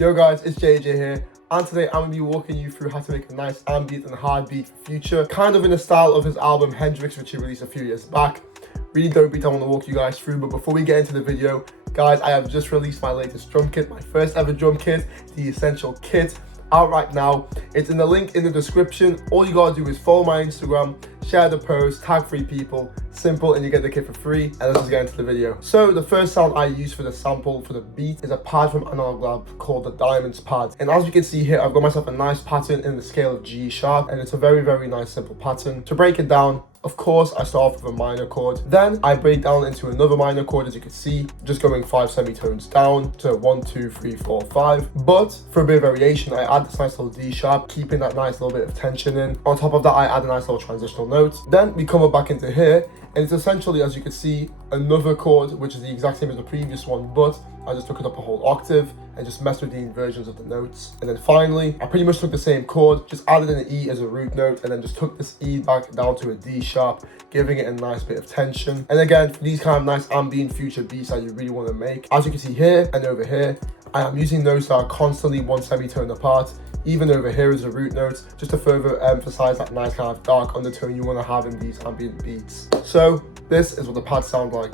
Yo guys, it's JJ here, and today I'm going to be walking you through how to make a nice ambient and hard beat for Future, kind of in the style of his album Hendrix, which he released a few years back. Really dope beat I want to walk you guys through, but before we get into the video, guys, I have just released my latest drum kit, my first ever drum kit, the Essential Kit, out right now. It's in the link in the description. All you gotta do is follow my Instagram, share the post, tag 3 people, simple, and you get the kit for free. And let's just get into the video. So the first sound I use for the sample for the beat is a pad from Analog Lab called the Diamonds pad. And as you can see here, I've got myself a nice pattern in the scale of G sharp, and it's a very, very nice simple pattern. To break it down, of course, I start off with a minor chord. Then I break down into another minor chord, as you can see, just going 5 semitones down to 1, 2, 3, 4, 5. But for a bit of variation, I add this nice little D sharp, keeping that nice little bit of tension in. On top of that, I add a nice little transitional note. Then we come up back into here, and it's essentially, as you can see, another chord, which is the exact same as the previous one, but I just took it up a whole octave and just messed with the inversions of the notes. And then finally, I pretty much took the same chord, just added an E as a root note, and then just took this E back down to a D sharp, giving it a nice bit of tension. And again, for these kind of nice ambient future beats that you really want to make, as you can see here and over here, I am using notes that are constantly 1 semitone apart. Even over here is a root note, just to further emphasize that nice kind of dark undertone you want to have in these ambient beats. So this is what the pads sound like.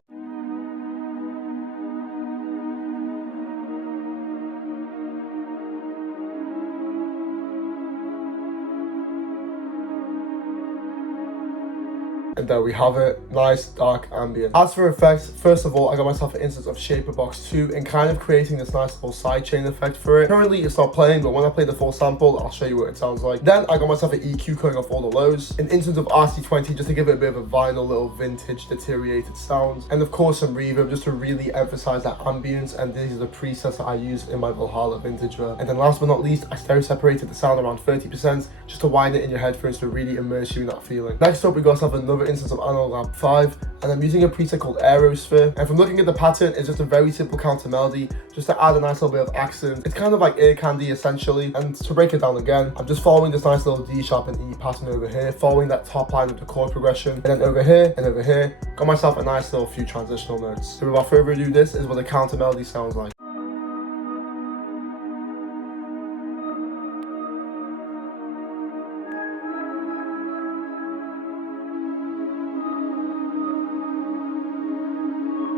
And there we have it, nice dark ambient. As for effects, first of all, I got myself an instance of Shaper Box 2 and kind of creating this nice little sidechain effect for it. Currently it's not playing, but when I play the full sample, I'll show you what it sounds like. Then I got myself an EQ cutting off all the lows, an instance of RC20 just to give it a bit of a vinyl little vintage deteriorated sound, and of course some reverb just to really emphasize that ambience. And these are the presets that I use in my Valhalla vintage verb. And then last but not least, I stereo separated the sound around 30% just to widen it in your headphones to really immerse you in that feeling. Next up, we got ourselves another instance of Analog Lab 5, and I'm using a preset called Aerosphere. And from looking at the pattern, it's just a very simple counter melody, just to add a nice little bit of accent. It's kind of like ear candy essentially. And to break it down again, I'm just following this nice little D sharp and E pattern over here, following that top line of the chord progression, and then over here and over here, got myself a nice little few transitional notes. So without further ado, this is what the counter melody sounds like.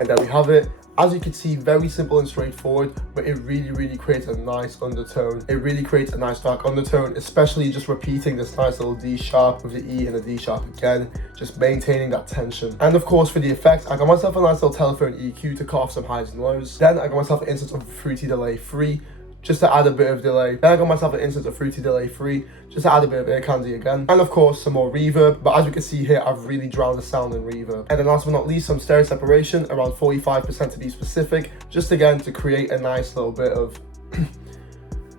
And there we have it. As you can see, very simple and straightforward, but it really creates a nice undertone. It really creates a nice dark undertone, especially just repeating this nice little D sharp with the E and the D sharp again, just maintaining that tension. And of course, for the effects, I got myself a nice little telephone EQ to cut off some highs and lows. Then I got myself an instance of Fruity Delay 3, just to add a bit of delay. Then I got myself an instance of Fruity Delay 3, just to add a bit of ear candy again. And of course, some more reverb, but as you can see here, I've really drowned the sound in reverb. And then last but not least, some stereo separation, around 45% to be specific, just again to create a nice little bit of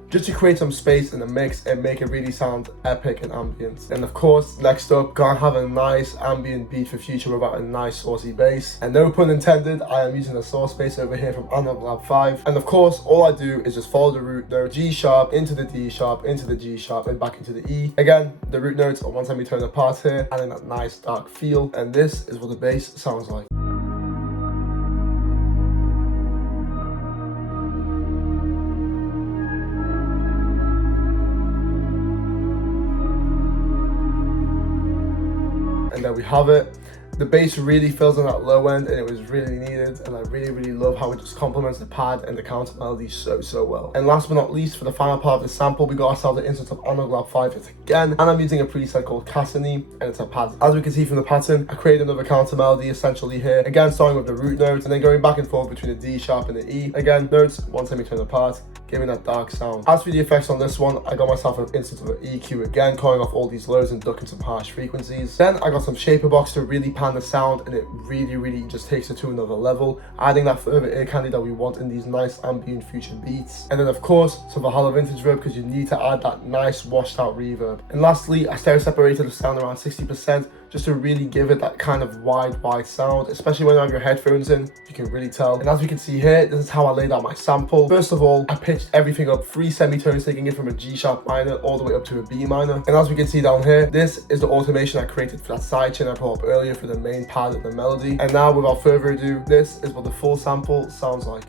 just to create some space in the mix and make it really sound epic and ambient. And of course, next up, gonna have a nice ambient beat for Future without a nice saucy bass. And no pun intended, I am using a source bass over here from Analog Lab 5. And of course, all I do is just follow the root note, G sharp into the D sharp, into the G sharp, and back into the E. Again, the root notes are 1 semitone apart here, adding that nice dark feel. And this is what the bass sounds like. And there we have it. The bass really fills in that low end, and it was really needed, and I really love how it just complements the pad and the counter melody so well. And last but not least, for the final part of the sample, we got ourselves an instance of Analog Lab 5 yet again, and I'm using a preset called Cassini, and it's a pad. As we can see from the pattern, I created another counter melody essentially here, again starting with the root notes and then going back and forth between the D sharp and the E. Again, notes 1 semitone apart, giving that dark sound. As for the effects on this one, I got myself an instance of an EQ again, cutting off all these lows and ducking some harsh frequencies. Then I got some Shaper Box to really pan the sound, and it really just takes it to another level, adding that further ear candy that we want in these nice ambient future beats. And then of course, some Valhalla vintage verb, because you need to add that nice washed out reverb. And lastly, I stereo separated the sound around 60%, just to really give it that kind of wide sound, especially when you have your headphones in, you can really tell. And as we can see here, this is how I laid out my sample. First of all, I pitched everything up 3 semitones, taking it from a G sharp minor all the way up to a B minor. And as we can see down here, this is the automation I created for that sidechain I brought up earlier for the main pad of the melody. And now, without further ado, this is what the full sample sounds like.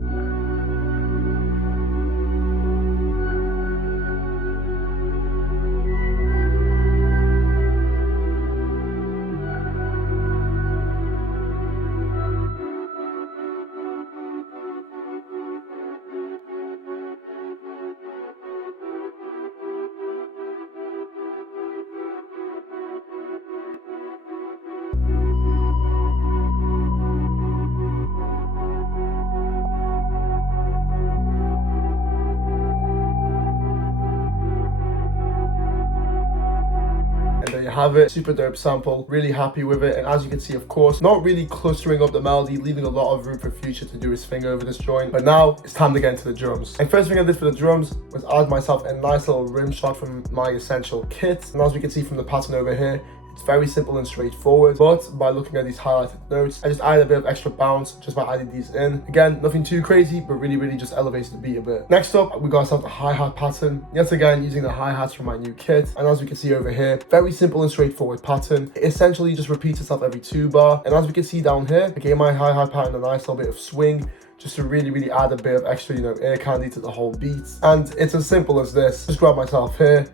have it. Super dope sample, really happy with it. And as you can see, of course, not really clustering up the melody, leaving a lot of room for Future to do his thing over this joint. But now it's time to get into the drums. And first thing I did for the drums was add myself a nice little rim shot from my Essential kit. And as we can see from the pattern over here, it's very simple and straightforward, but by looking at these highlighted notes, I just added a bit of extra bounce just by adding these in. Again, nothing too crazy, but really just elevates the beat a bit. Next up, we got ourselves the hi-hat pattern. Yet again, using the hi-hats from my new kit. And as we can see over here, very simple and straightforward pattern. It essentially just repeats itself every 2 bar. And as we can see down here, I gave my hi-hat pattern a nice little bit of swing, just to really add a bit of extra, ear candy to the whole beat. And it's as simple as this. Just grab myself here,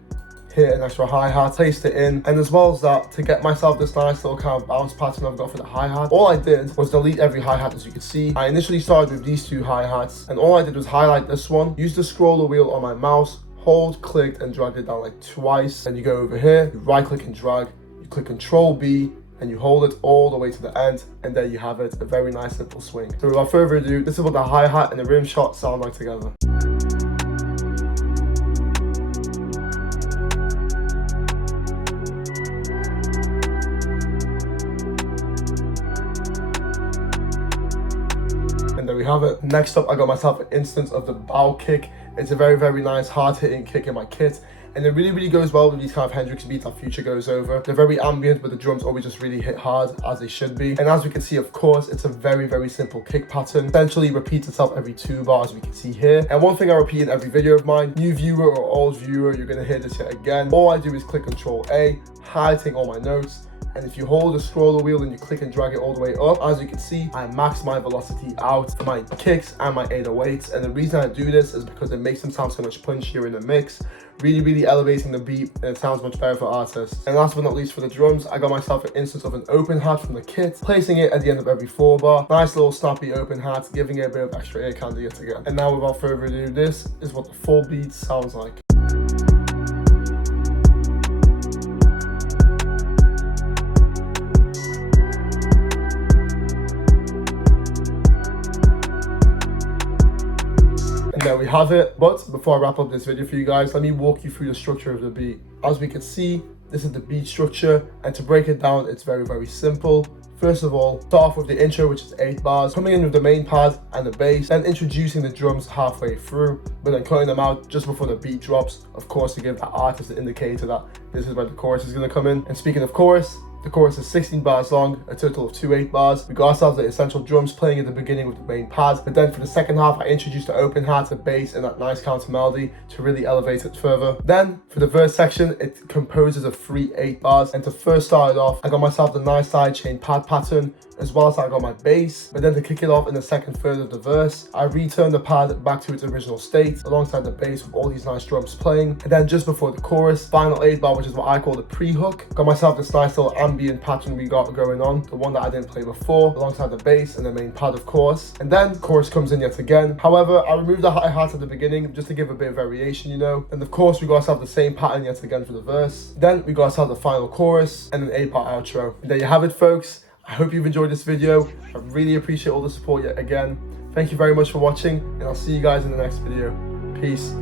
hit an extra hi-hat, placed it in, and as well as that, to get myself this nice little kind of bounce pattern I've got for the hi-hat, all I did was delete every hi-hat. As you can see, I initially started with these 2 hi-hats, and all I did was highlight this one, use the scroller wheel on my mouse, hold, clicked, and dragged it down like twice. And you go over here, you right click and drag, you click Control B, and you hold it all the way to the end, and there you have it, a very nice simple swing. So without further ado, this is what the hi-hat and the rim shot sound like together. And there we have it. Next up, I got myself an instance of the bow kick. It's a very nice hard-hitting kick in my kit, and it really goes well with these kind of Hendrix beats that Future goes over. They're very ambient, but the drums always just really hit hard, as they should be. And as we can see, of course, it's a very simple kick pattern. Essentially repeats itself every 2 bars, we can see here. And one thing I repeat in every video of mine, new viewer or old viewer, you're gonna hear this yet again. All I do is click Control A, highlighting all my notes. And if you hold the scroller wheel and you click and drag it all the way up, as you can see, I max my velocity out for my kicks and my 808s. And the reason I do this is because it makes them sound so much punchier in the mix, really elevating the beat, and it sounds much better for artists. And last but not least, for the drums, I got myself an instance of an open hat from the kit, placing it at the end of every 4 bar. Nice little snappy open hat, giving it a bit of extra ear candy yet again. And now without further ado, this is what the full beat sounds like. And there we have it. But before I wrap up this video for you guys, let me walk you through the structure of the beat. As we can see, this is the beat structure, and to break it down, it's very simple. First of all, start off with the intro, which is 8 bars, coming in with the main pad and the bass, then introducing the drums halfway through, but then cutting them out just before the beat drops, of course, to give the artist the indicator that this is where the chorus is going to come in. And speaking of chorus, the chorus is 16 bars long, a total of 2 8 bars. We got ourselves the Essential drums playing at the beginning with the main pad, but then for the second half, I introduced the open hat, the bass, and that nice counter melody to really elevate it further. Then for the verse section, it composes of 3 8 bars, and to first start it off, I got myself the nice sidechain pad pattern, as well as I got my bass. But then to kick it off in the second third of the verse, I returned the pad back to its original state alongside the bass with all these nice drums playing. And then just before the chorus, final 8 bar, which is what I call the pre-hook, got myself this nice little ambient pattern we got going on, the one that I didn't play before, alongside the bass and the main pad, of course. And then chorus comes in yet again. However, I removed the hi-hat at the beginning just to give a bit of variation, And of course, we got ourselves the same pattern yet again for the verse. Then we got ourselves the final chorus and an 8-bar outro. And there you have it, folks. I hope you've enjoyed this video. I really appreciate all the support yet again. Thank you very much for watching, and I'll see you guys in the next video. Peace.